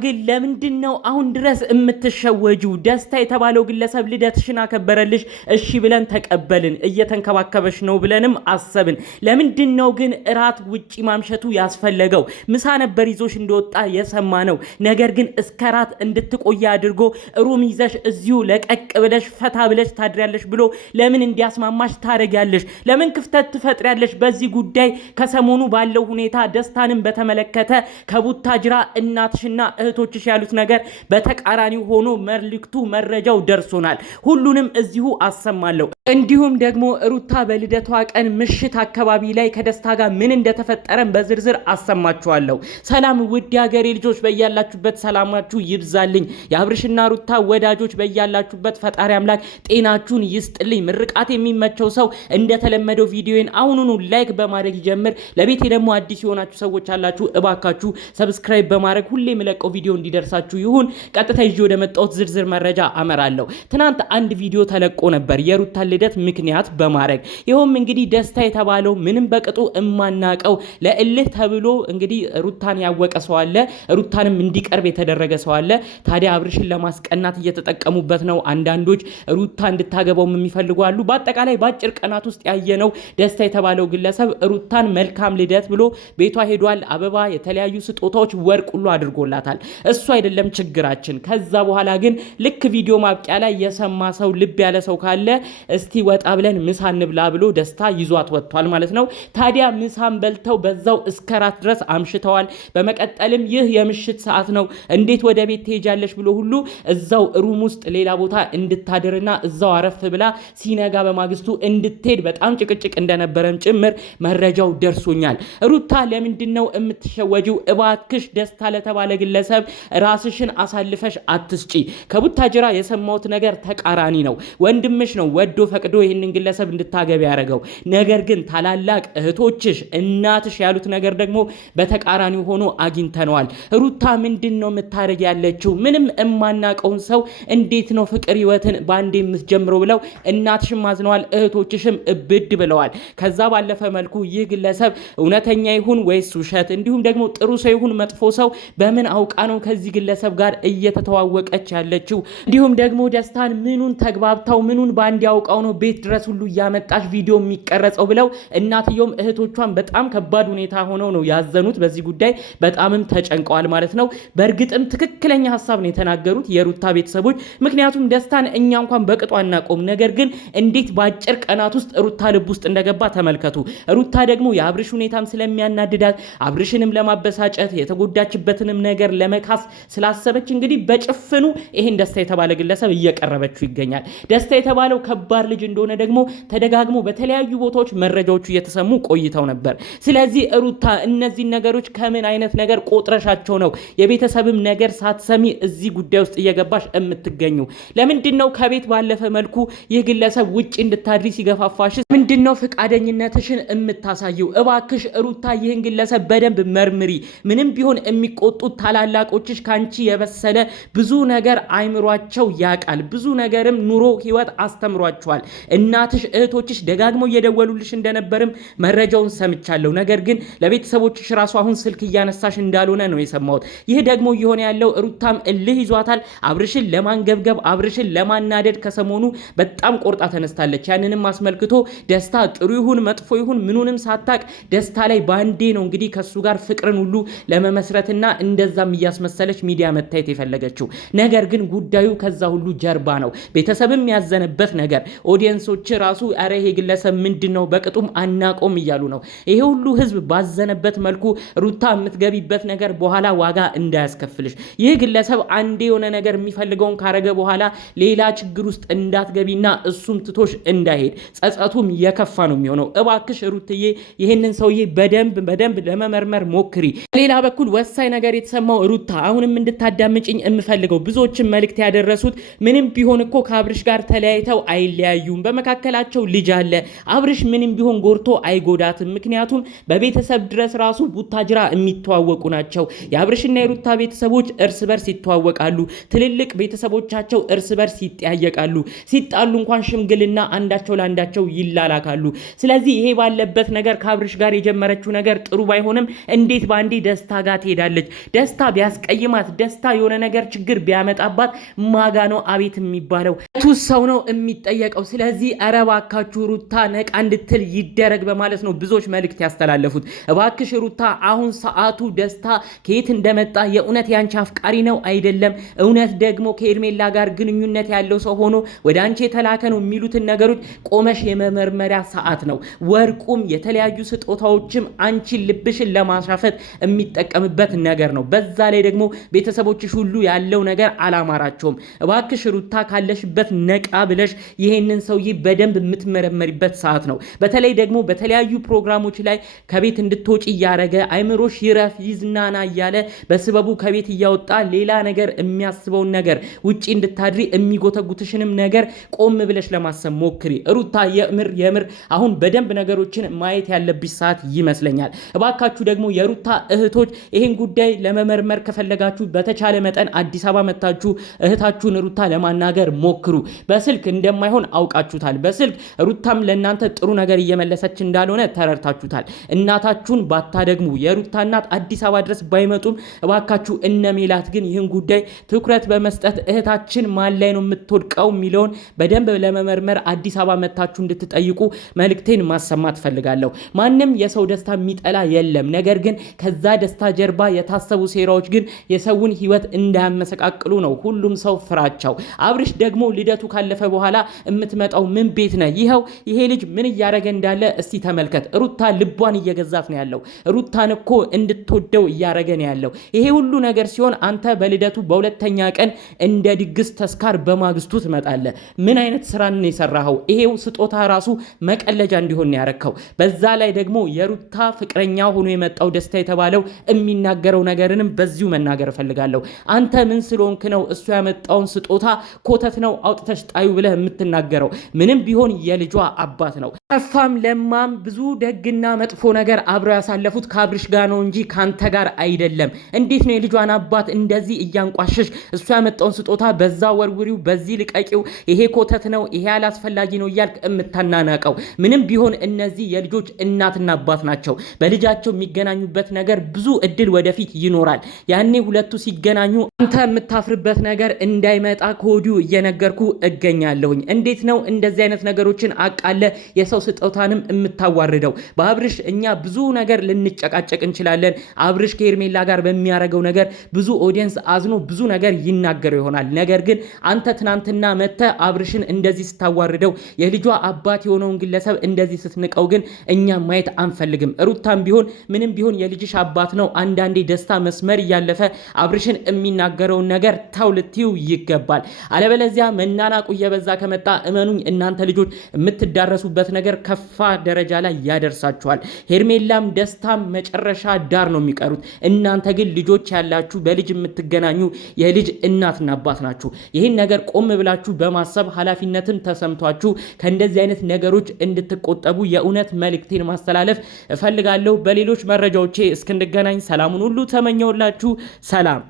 ግን ለምንድነው አሁን ድረስ የምትሸወጂው? ደስታ የተባለው ግለሰብ ልደትሽን አከበረልሽ፣ እሺ ብለን ተቀበልን፣ እየተንከባከበሽ ነው ብለንም አሰብን። ለምንድነው ግን እራት ውጪ ማምሸቱ ያስፈለገው? ምሳ ነበር ይዞሽ እንደወጣ የሰማ ነው። ነገር ግን እስከ ራት እንድትቆይ አድርጎ ሩም ይዘሽ እዚሁ ለቀቅ ብለሽ ፈታ ብለሽ ታድሪያለሽ ብሎ ለምን እንዲያስማማሽ ታረጋለሽ? ለምን ክፍተት ትፈጥሪያለሽ? በዚህ ጉዳይ ከሰሞኑ ባለው ሁኔታ ደስታንም በተመለከተ ከቡታጅራ እናትሽና እህቶችሽ ያሉት ነገር በተቃራኒ ሆኖ መልክቱ መረጃው ደርሶናል። ሁሉንም እዚሁ አሰማለሁ። እንዲሁም ደግሞ ሩታ በልደቷ ቀን ምሽት አካባቢ ላይ ከደስታ ጋር ምን እንደተፈጠረን በዝርዝር አሰማችኋለሁ። ሰላም ውድ ሀገሬ ልጆች፣ በያላችሁበት ሰላማችሁ ይብዛልኝ። የአብርሽና ሩታ ወዳጆች በያላችሁበት ፈጣሪ አምላክ ጤናችሁን ይስጥልኝ። ምርቃት የሚመቸው ሰው እንደተለመደው ቪዲዮን አሁኑኑ ላይክ በማድረግ ይጀምር። ለቤቴ ደግሞ አዲስ የሆናችሁ ሰዎች አላችሁ፣ እባካችሁ ሰብስክራይብ በማድረግ ሁሌ የምለቀው ቪዲዮ እንዲደርሳችሁ ይሁን። ቀጥታ ይዤ ወደ መጣሁት ዝርዝር መረጃ አመራለሁ። ትናንት አንድ ቪዲዮ ተለቆ ነበር የሩታ ልደት ምክንያት በማድረግ ይኸውም እንግዲህ ደስታ የተባለው ምንም በቅጡ እማናቀው ለእልህ ተብሎ እንግዲህ ሩታን ያወቀ ሰው አለ፣ ሩታንም እንዲቀርብ የተደረገ ሰው አለ። ታዲያ አብርሽን ለማስቀናት እየተጠቀሙበት ነው። አንዳንዶች ሩታ እንድታገባው የሚፈልጉ አሉ። በአጠቃላይ በአጭር ቀናት ውስጥ ያየነው ደስታ የተባለው ግለሰብ ሩታን መልካም ልደት ብሎ ቤቷ ሄዷል። አበባ፣ የተለያዩ ስጦታዎች፣ ወርቅ ሁሉ አድርጎላታል። እሱ አይደለም ችግራችን። ከዛ በኋላ ግን ልክ ቪዲዮ ማብቂያ ላይ የሰማ ሰው ልብ ያለ ሰው ካለ እስቲ ወጣ ብለን ምሳ እንብላ ብሎ ደስታ ይዟት ወጥቷል ማለት ነው። ታዲያ ምሳን በልተው በዛው እስከ ራት ድረስ አምሽተዋል። በመቀጠልም ይህ የምሽት ሰዓት ነው እንዴት ወደ ቤት ትሄጃለሽ ብሎ ሁሉ እዛው ሩም ውስጥ ሌላ ቦታ እንድታድርና እዛው አረፍ ብላ ሲነጋ በማግስቱ እንድትሄድ በጣም ጭቅጭቅ እንደነበረም ጭምር መረጃው ደርሶኛል። ሩታ ለምንድነው የምትሸወጂው? እባክሽ ደስታ ለተባለ ግለሰብ ራስሽን አሳልፈሽ አትስጪ። ከቡታጅራ የሰማሁት ነገር ተቃራኒ ነው። ወንድምሽ ነው ወዶ ፈቅዶ ይህንን ግለሰብ እንድታገቢ ያደረገው። ነገር ግን ታላላቅ እህቶችሽ እናትሽ ያሉት ነገር ደግሞ በተቃራኒ ሆኖ አግኝተነዋል። ሩታ ምንድነው የምታረግ ያለችው? ምንም እማናቀውን ሰው እንዴት ነው ፍቅር ህይወትን ባንዴ የምትጀምረው ብለው እናትሽም ማዝነዋል፣ እህቶችሽም እብድ ብለዋል። ከዛ ባለፈ መልኩ ይህ ግለሰብ እውነተኛ ይሁን ወይስ ውሸት፣ እንዲሁም ደግሞ ጥሩ ሰው ይሁን መጥፎ ሰው በምን አውቃ ነው ከዚህ ግለሰብ ጋር እየተተዋወቀች ያለችው? እንዲሁም ደግሞ ደስታን ምኑን ተግባብታው ምኑን ባንዴ አውቃው ነው ቤት ድረስ ሁሉ እያመጣች ቪዲዮ የሚቀረጸው ብለው እናትየውም እህቶቿን በጣም ከባድ ሁኔታ ሆነው ነው ያዘኑት። በዚህ ጉዳይ በጣምም ተጨንቀዋል ማለት ነው። በእርግጥም ትክክለኛ ሀሳብ ነው የተናገሩት የሩታ ቤተሰቦች። ምክንያቱም ደስታን እኛ እንኳን በቅጡ አናውቀውም፣ ነገር ግን እንዴት በአጭር ቀናት ውስጥ ሩታ ልብ ውስጥ እንደገባ ተመልከቱ። ሩታ ደግሞ የአብርሽ ሁኔታም ስለሚያናድዳት አብርሽንም ለማበሳጨት የተጎዳችበትንም ነገር ለመካስ ስላሰበች እንግዲህ በጭፍኑ ይሄን ደስታ የተባለ ግለሰብ እየቀረበችው ይገኛል። ደስታ የተባለው ከባድ ልጅ እንደሆነ ደግሞ ተደጋግሞ በተለያዩ ቦታዎች መረጃዎቹ እየተሰሙ ቆይተው ነበር። ስለዚህ ሩታ እነዚህ ነገሮች ከምን አይነት ነገር ቆጥረሻቸው ነው የቤተሰብም ነገር ሳትሰሚ እዚህ ጉዳይ ውስጥ እየገባሽ የምትገኙ? ለምንድነው ከቤት ባለፈ መልኩ ይህ ግለሰብ ውጪ እንድታድሪ ሲገፋፋሽ ምንድነው ፍቃደኝነትሽን የምታሳየው? እባክሽ ሩታ ይህን ግለሰብ በደንብ መርምሪ። ምንም ቢሆን የሚቆጡት ታላላቆችሽ ካንቺ የበሰለ ብዙ ነገር አይምሯቸው ያቃል። ብዙ ነገርም ኑሮ ህይወት አስተምሯቸዋል። እናትሽ እህቶችሽ ደጋግመው እየደወሉልሽ እንደነበርም መረጃውን ሰምቻለሁ። ነገር ግን ለቤተሰቦችሽ ራሱ አሁን ስልክ እያነሳሽ እንዳልሆነ ነው የሰማሁት። ይህ ደግሞ እየሆነ ያለው ሩታም እልህ ይዟታል። አብርሽን ለማንገብገብ አብርሽን ለማናደድ ከሰሞኑ በጣም ቆርጣ ተነስታለች። ያንንም አስመልክቶ ደስታ ጥሩ ይሁን መጥፎ ይሁን ምኑንም ሳታቅ ደስታ ላይ ባንዴ ነው እንግዲህ ከሱ ጋር ፍቅርን ሁሉ ለመመስረትና እንደዛም እያስመሰለች ሚዲያ መታየት የፈለገችው። ነገር ግን ጉዳዩ ከዛ ሁሉ ጀርባ ነው። ቤተሰብም ያዘነበት ነገር፣ ኦዲየንሶች ራሱ አረ ይሄ ግለሰብ ምንድነው በቅጡም አናቆም እያሉ ነው። ይሄ ሁሉ ህዝብ ባዘነበት መልኩ ሩታ የምትገቢበት ነገር በኋላ ዋጋ እንዳያስከፍልሽ። ይህ ግለሰብ አንዴ የሆነ ነገር የሚፈልገውን ካረገ በኋላ ሌላ ችግር ውስጥ እንዳትገቢና እሱም ትቶሽ እንዳይሄድ ጸጸቱም የከፋ ነው የሚሆነው። እባክሽ ሩትዬ ይህንን ሰውዬ በደንብ ለመመርመር ሞክሪ። ሌላ በኩል ወሳኝ ነገር የተሰማው ሩታ አሁንም እንድታዳምጭኝ የምፈልገው ብዙዎችን መልእክት ያደረሱት ምንም ቢሆን እኮ ከአብርሽ ጋር ተለያይተው አይለያዩ አይለያዩም። በመካከላቸው ልጅ አለ። አብርሽ ምንም ቢሆን ጎርቶ አይጎዳትም። ምክንያቱም በቤተሰብ ድረስ ራሱ ቡታጅራ የሚተዋወቁ ናቸው። የአብርሽና የሩታ ቤተሰቦች እርስ በርስ ይተዋወቃሉ። ትልልቅ ቤተሰቦቻቸው እርስ በርስ ይጠያየቃሉ። ሲጣሉ እንኳን ሽምግልና አንዳቸው ለአንዳቸው ይላላካሉ። ስለዚህ ይሄ ባለበት ነገር ከአብርሽ ጋር የጀመረችው ነገር ጥሩ ባይሆንም እንዴት ባንዴ ደስታ ጋር ትሄዳለች? ደስታ ቢያስቀይማት፣ ደስታ የሆነ ነገር ችግር ቢያመጣባት ማጋ ነው አቤት የሚባለው? ቱ ሰው ነው የሚጠየቀው። ስለዚህ ኧረ እባካችሁ ሩታ ነቃ እንድትል ይደረግ በማለት ነው ብዙዎች መልእክት ያስተላለፉት። እባክሽ ሩታ አሁን ሰዓቱ ደስታ ከየት እንደመጣ የእውነት ያንቺ አፍቃሪ ነው አይደለም፣ እውነት ደግሞ ከኤርሜላ ጋር ግንኙነት ያለው ሰው ሆኖ ወደ አንቺ የተላከ ነው የሚሉትን ነገሮች ቆመሽ የመመርመሪያ ሰዓት ነው። ወርቁም የተለያዩ ስጦታዎችም አንቺን ልብሽን ለማሻፈት የሚጠቀምበት ነገር ነው። በዛ ላይ ደግሞ ቤተሰቦችሽ ሁሉ ያለው ነገር አላማራቸውም። እባክሽ ሩታ ካለሽበት ነቃ ብለሽ ይሄንን ሰውዬ በደንብ የምትመረመሪበት ሰዓት ነው። በተለይ ደግሞ በተለያዩ ፕሮግራሞች ላይ ከቤት እንድትወጪ እያረገ አይምሮሽ ይረፍ ይዝናና እያለ በስበቡ ከቤት እያወጣ ሌላ ነገር የሚያስበውን ነገር ውጪ እንድታድሪ የሚጎተጉትሽንም ነገር ቆም ብለሽ ለማሰብ ሞክሪ። ሩታ የምር አሁን በደንብ ነገሮችን ማየት ያለብሽ ሰዓት ይመስለኛል። እባካችሁ ደግሞ የሩታ እህቶች ይሄን ጉዳይ ለመመርመር ከፈለጋችሁ በተቻለ መጠን አዲስ አበባ መታችሁ እህታችሁን ሩታ ለማናገር ሞክሩ። በስልክ እንደማይሆን አውቃችሁታል። በስልክ ሩታም ለእናንተ ጥሩ ነገር እየመለሰች እንዳልሆነ ተረድታችሁታል። እናታችሁን ባታደግሙ የሩታ እናት አዲስ አበባ ድረስ ባይመጡም እባካችሁ እነ ሜላት ግን ይህን ጉዳይ ትኩረት በመስጠት እህታችን ማን ላይ ነው የምትወድቀው የሚለውን በደንብ ለመመርመር አዲስ አበባ መታችሁ እንድትጠይቁ መልእክቴን ማሰማት ፈልጋለሁ። ማንም የሰው ደስታ የሚጠላ የለም። ነገር ግን ከዛ ደስታ ጀርባ የታሰቡ ሴራዎች ግን የሰውን ህይወት እንዳያመሰቃቅሉ ነው ሁሉም ሰው ፍራቻው። አብርሽ ደግሞ ልደቱ ካለፈ በኋላ የምትመጣው ምን ቤት ነህ? ይኸው ይሄ ልጅ ምን እያደረገ እንዳለ እስቲ ተመልከት። ሩታ ልቧን እየገዛት ነው ያለው። ሩታን እኮ እንድትወደው እያደረገ ነው ያለው። ይሄ ሁሉ ነገር ሲሆን አንተ በልደቱ በሁለተኛ ቀን እንደ ድግስ ተስካር በማግስቱ ትመጣለህ። ምን አይነት ስራ ነው የሰራኸው? ይሄው ስጦታ ራሱ መቀለጃ እንዲሆን ነው ያረከው። በዛ ላይ ደግሞ የሩታ ፍቅረኛ ሆኖ የመጣው ደስታ የተባለው የሚናገረው ነገርንም በዚሁ መናገር እፈልጋለሁ። አንተ ምን ስለሆንክ ነው እሱ ያመጣውን ስጦታ ኮተት ነው አውጥተሽ ጣዩ ብለህ የምትናገረው? ምንም ቢሆን የልጇ አባት ነው። ከፋም ለማም ብዙ ደግና መጥፎ ነገር አብረው ያሳለፉት ከአብርሽ ጋር ነው እንጂ ካንተ ጋር አይደለም። እንዴት ነው የልጇን አባት እንደዚህ እያንቋሸሽ እሱ ያመጣውን ስጦታ በዛ ወርውሪው፣ በዚህ ልቀቂው፣ ይሄ ኮተት ነው፣ ይሄ አላስፈላጊ ነው እያልክ የምታናናቀው? ምንም ቢሆን እነዚህ የልጆች እናትና አባት ናቸው። በልጃቸው የሚገናኙበት ነገር ብዙ እድል ወደፊት ይኖራል። ያኔ ሁለቱ ሲገናኙ አንተ የምታፍርበት ነገር እንዳይመጣ ከወዲሁ እየነገርኩ እገኛለሁኝ። እንዴት ነው እንደዚህ አይነት ነገሮችን አቃለ የሰው ስጦታንም የምታዋርደው? በአብርሽ እኛ ብዙ ነገር ልንጨቃጨቅ እንችላለን። አብርሽ ከኤርሜላ ጋር በሚያረገው ነገር ብዙ ኦዲየንስ አዝኖ ብዙ ነገር ይናገረው ይሆናል። ነገር ግን አንተ ትናንትና መተህ አብርሽን እንደዚህ ስታዋርደው፣ የልጇ አባት የሆነውን ግለሰብ እንደዚህ ስትንቀው ግን እኛ ማየት አንፈልግም። ሩታም ቢሆን ምንም ቢሆን የልጅሽ አባት ነው። አንዳንዴ ደስታ መስመር እያለፈ አብርሽን የሚናገረውን ነገር ተው ልትዩ ይገባል። አለበለዚያ መናናቁ እየበዛ ከመጣ እመኑኝ እናንተ ልጆች የምትዳረሱበት ነገር ከፋ ደረጃ ላይ ያደርሳችኋል። ሄርሜላም ደስታም መጨረሻ ዳር ነው የሚቀሩት። እናንተ ግን ልጆች ያላችሁ በልጅ የምትገናኙ የልጅ እናትና አባት ናችሁ። ይህን ነገር ቆም ብላችሁ በማሰብ ኃላፊነትን ተሰምቷችሁ ከእንደዚህ አይነት ነገሮች እንድትቆጠቡ የእውነት መልእክቴን ማስተላለፍ እፈልጋለሁ። በሌሎች መረጃዎቼ እስክንገናኝ ሰላሙን ሁሉ ተመኘውላችሁ። ሰላም።